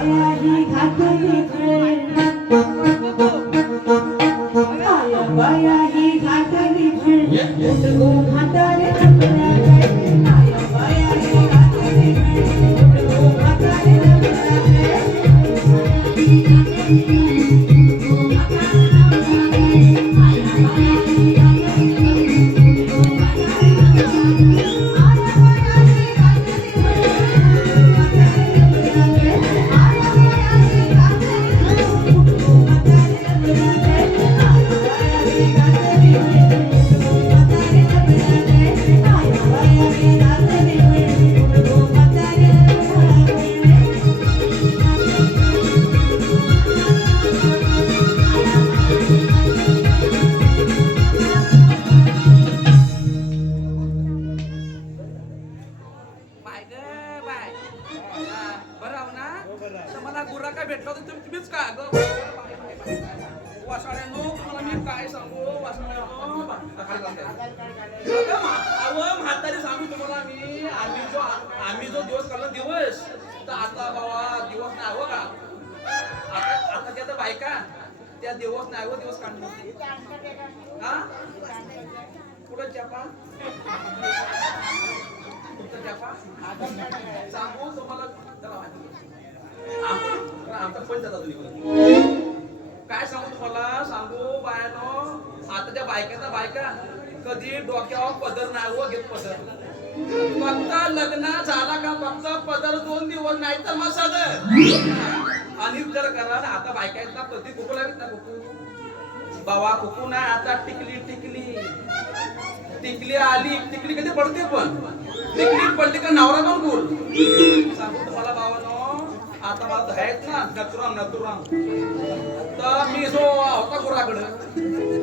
बाया ही घातली अगं तुम्हीच वासाळ्यानो तुम्हाला मी काय सांगू? वासाळ्यानो अगं, म्हा- अहो, म्हातारी सांगू तुम्हाला मी. आम्ही जो आम्ही जो दिवस काढला दिवस तर आता बाबा दिवस नाही हो का? आता आता त्या तर बायका त्या दिवस नाही हो दिवस काढणं हा? कुठं चपा? कुठं चपा? सांगू तुम्हाला. चला आमचा पण जाता काय सांगू तुम्हाला? सांगू बायानो आताच्या बायकाचा बायका कधी डोक्यावर पदर नाही व घेत पदर. फक्त लग्न झाला का फक्त पदर दोन दिवस नाही तर मग साध. आणि विचार करा ना आता बायका कधी कुकू लावित ना कुकू बाबा कुकू नाही आता टिकली टिकली. टिकली आली टिकली कधी पडते पण? टिकली पडली का नवरा पण बोल. सांगू तुम्हाला बाबा आता मला आहेत ना नतुराम नतुराम तर मी जो होता गुराकडं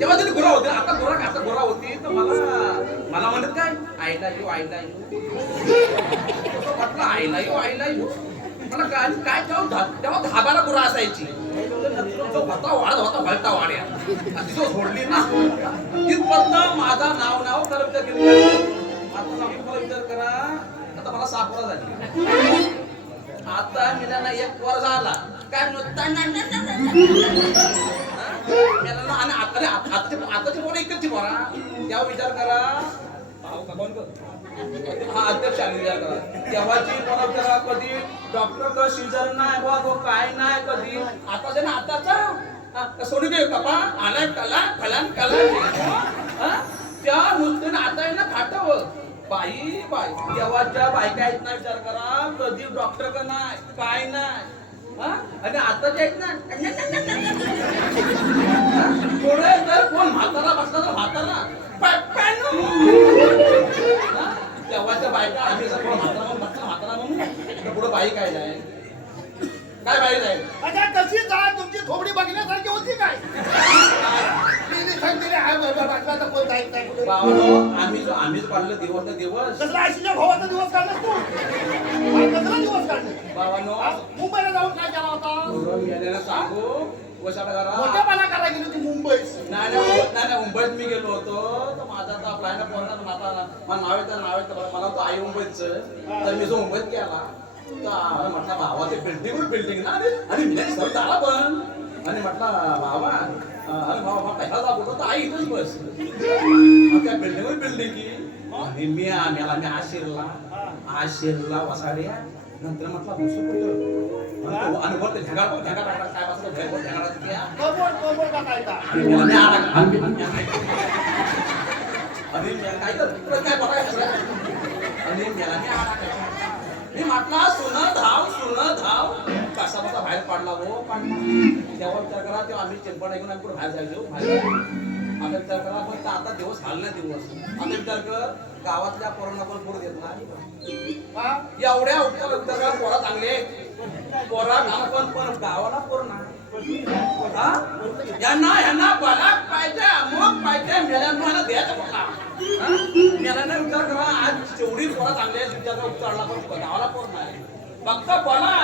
तेव्हा तरी गुरा होते. आता गुरा आता गुरा होती तर मला मला म्हणत काय? आईला येऊ आईला येऊ म्हटलं आईला येऊ आईला येऊ मला काय काय तेव्हा तेव्हा धाबाला गुरा असायची. होता वाढत होता वळता वाड्या. आणि सोडली ना तिथपर्यंत माझा नाव नाव तर विचार केली. आता विचार करा. आता मला सापडा झाली. आता मिला ना एक वर झाला. काय नुसता ना- ना- ना- ना- ना. हा? मिला ना आणि आता आताची पोरं एकच पोरा. तेव्हा विचार करा? हा अध्यक्ष विचार तेव्हाची पोरं कधी डॉक्टर का सीझर नाही बा तो काय नाही कधी. ना आताचा. सोडू दे कपा आलाय कला कलान कला? त्या नुसतं आता आहे ना बाई बाई तेव्हाच्या बायका आहेत ना विचार करा कधी डॉक्टर का नाही काय नाही. हा? आणि आता जे आहेत ना कोण म्हातारा बसला तर म्हातारा? तेव्हाच्या बायका आम्ही कोण म्हातारा बसला म्हातारा म्हणून. पुढे बाई काय जाय काय बाई जाय अच्छा कशी जा तुमची थोबडी बघण्यासारखी होती काय? आम्ही जो आम्ही जो काढलं दिवस ना दिवस. कसला आशीच्या भावाचा दिवस काढलास तू? कसला दिवस काढले बाबानो? मुंबईला जाऊन काय केला होता? सांगू वशाला करा मोठ्यापणा करा गेली होती मुंबईत नाही नाही मुंबईत- मी गेलो होतो. तर माझा आता आपला आहे ना पोरगा तो आता मला नाव येतं नाव येतं मला तो आई मुंबईचं तर मी जो मुंबईत गेला तर म्हटलं भावा ते बिल्डिंग बिल्डिंग ना. आणि मी झाला पण. आणि म्हटलं भावा अरे भावा मला पहिला जात होतो तर आई इथंच बस त्या बिल्डिंगवर बिल्डिंग की आणि मी आम्हाला मी आशिरला आशिरला वसाड्या नंतर म्हटलं बसू कुठं आणि तो- ढगाळ ढगाळ काय बसलं ढगाळ ढगाळ आणि काय तर काय बघायचं आणि मला मी म्हटला सोनं धाव सोनं धाव कसा बसा बाहेर पाडला हो पण तेव्हा विचार करा तेव्हा आम्ही चिंपडा घेऊन आम्ही पुढे बाहेर जायचो बाहेर आता विचार करा पण आता- आता दिवस हालले दिवस. आता विचार कर गावातल्या पोरांना पण पुढे देत नाही? एवढ्या उपचार विचार करा पोरा चांगले? आहेत. पोरा पण पण गावाला पोर ना हा? यांना यांना बलाक पाहिजे मग पाहिजे मेल्यांना मला द्यायचं कुठला? हा? विचार करा आज जेवढी पोरा चांगले आहेत विचार करा उपचारला पण गावाला पोर नाही. फक्त बोला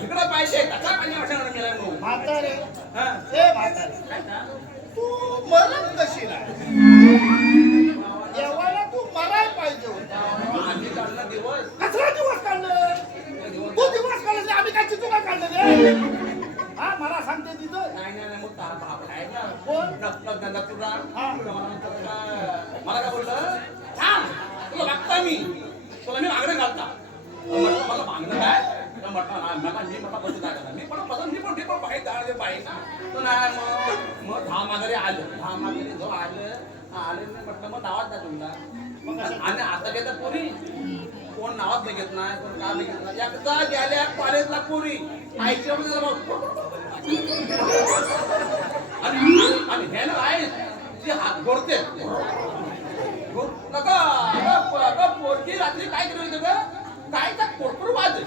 तिकडे पाहिजे कसा पाणी वाटणार मिळालो म्हातारे. ए म्हातारे. तू मरण कशी नाही? देवाला तू मराय पाहिजे होता. आधी काढला दिवस. कसला दिवस काढलं तू दिवस काढलं आम्ही काय चितुका काढलं रे? हा मला सांगते तिथं. नाही नाही मग तारा बाप आहे ना. कोण? नसलं त्यांना तुला. मला काय बोललं? थांब तुला मागता मी. तुला मी मागणं घालता. मला मला मागणं काय? मी म्हटलं बसू मी पण पदन मी पण मी पण पाहिजे पाहिजे ना तर नाही मग मग दहा माघारी आलं. दहा जो आलं आले मी म्हटलं मग नावात द्या आणि आता घेतात कोणी कोण नावात नाही घेत नाही कोण का नाही घेत नाही एकदा गेल्या कॉलेजला कोणी आईच्या आणि आणि हे ना आहे जे हात गोडते नका पोरगी रात्री काय करू काय त्या पोरपूर वाज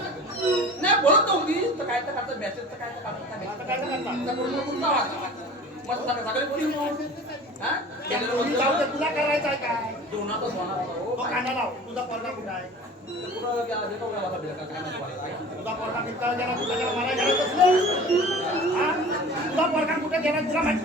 नाही बोलत होती तर काय तर करता मॅसेज तर काय तर करता तुला करायचं आहे काय? जेवणाचा सोना हो. तो कांदा लाव. तुझा पर्दा कुठं आहे? तुझा पर्दा मित्र गेला तुझा गेला मला गेला तुझा पर्दा कुठे गेला? तुला माहिती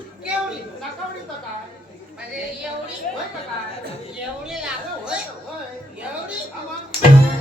केवढी? नकावडी तर काय? म्हणजे एवढी होय तर काय? एवढी लागलं. होय होय. एवढी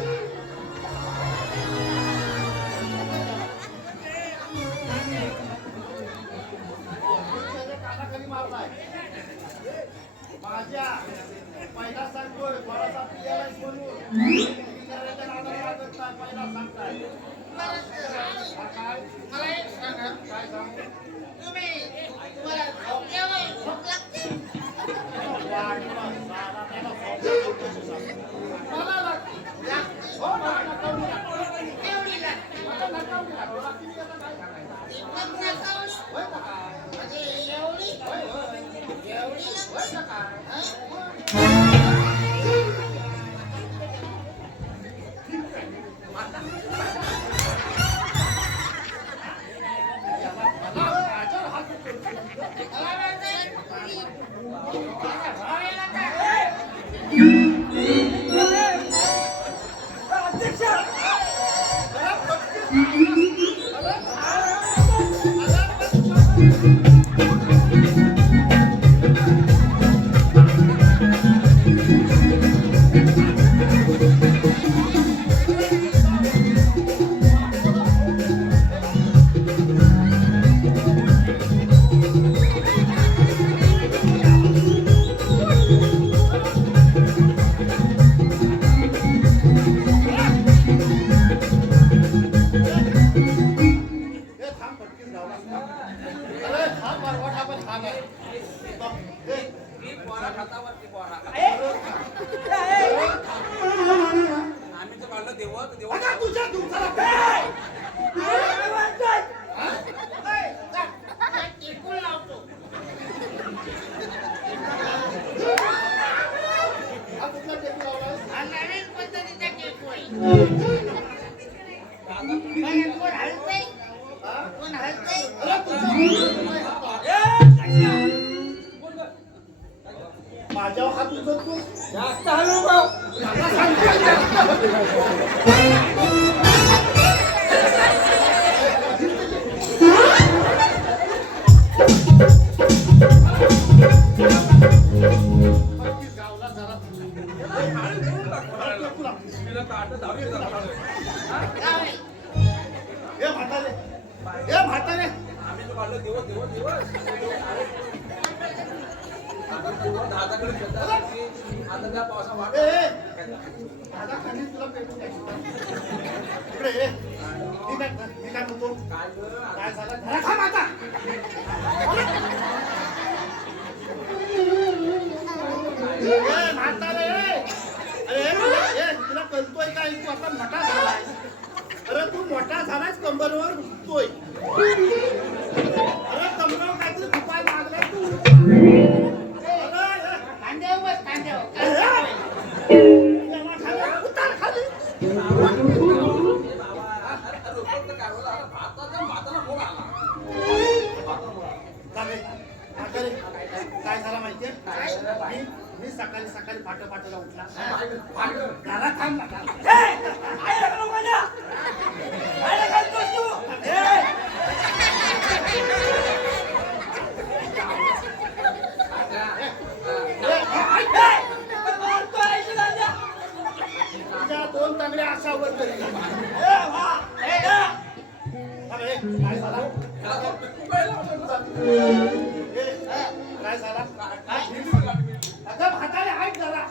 我少钱买 खाली तुला पेटून द्यायची. इकडे ये. मी काय मी काय म्हणतो? काय झालं? घरात थांब आता. ए, म्हातारे. ए. अरे ए, तुला कळतोय काय तू आता मोठा झालाय अरे तू मोठा झालायस कंबरवर उठतोय अरे कंबरवर काहीतरी उपाय मागलाय तू. अरे, ए, खांद्यावर बस, खांद्यावर. अरे, काय तेव्हा म्हातारे ऐक जरा.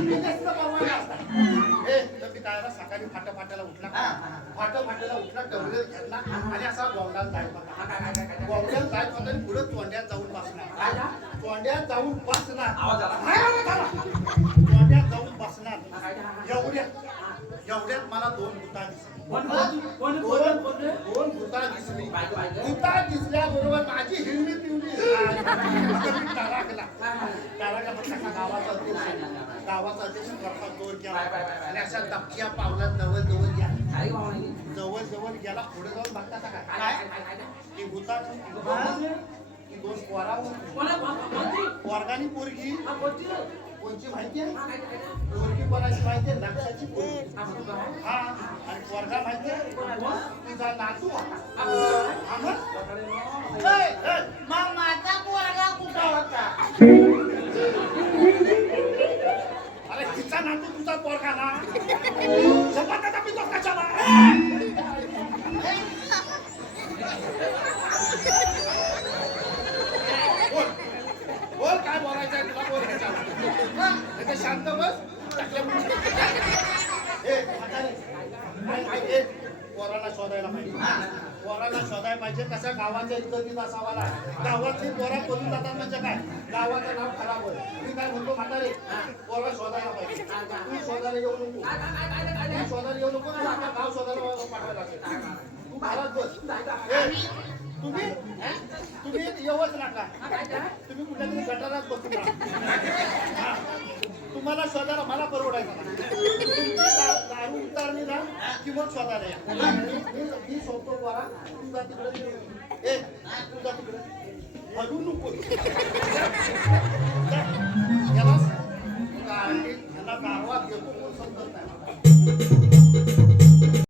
मी जास्त परवानगी असतात ए तर मी काय झालं, सकाळी फाट फाट्याला उठला फाट फाट्याला उठला टवरे घेतला आणि असा जायत होता आणि पुढे तोंड्यात जाऊन बसणार तोंड्यात जाऊन बसणार आवाज आला? हाय, आवाज आला. तोंड्यात जाऊन बसणार काय, काय, काय? एवढ्यात एवढ्यात मला दोन भूता दिसली? दोन भूता दिसली. भूता दिसल्याबरोबर माझी हिरवी पिवली टाळाकला गावाचा अध्यक्ष. गावाचा अध्यक्ष करता जोर केला बाय, बाय, बाय, बाय. आणि अशा दबक्या पावलात जवळ जवळ गेला? जवळ जवळ गेला. पुढे जाऊन बघता का काय, काय काय, दोन पोरा कोणा- को- कोणती? पोरगानी पोरगी हा, कोणती रे? कोणची माहिती आहे हा, काय, काय, काय? पोरगी कोणाची माहिती आहे लक्षाची पोरगी हा, म्हणतो काय? हा आणि पोरगा माहिती आहे तुझा नातू होता हा, म्हणतो काय? हा मग? अरे, ए, ए, मग माझा पोरगा कुठं होता अरे तिचा नातू तुझा पोरगा ना झपाट्याचा पितो कशाला तर शांत बस. पोराला शोधायला पाहिजे. पोराला शोधायला पाहिजे. कशा गावाच्या इज्जतीत असावा गावातली पोरा करून जातात म्हणजे काय? गावाचं नाव खराब होईल. मी काय म्हणतो म्हातारे पोरा शोधायला पाहिजे. तू शोधायला येऊ नको. शोधायला येऊ नको. आता गाव शोधायला पाठवायला लागेल. तू घरात बस. ए, तुम्ही तुम्ही येऊच नका. तुम्ही कुठल्या तरी गटारात बसून किंवा मग स्वतःला या. मी सोपतो बरा तुझा तिकडे. ए तुझा तिकडे. हलू नको. याला कारवा घेतो कोण समजत नाही.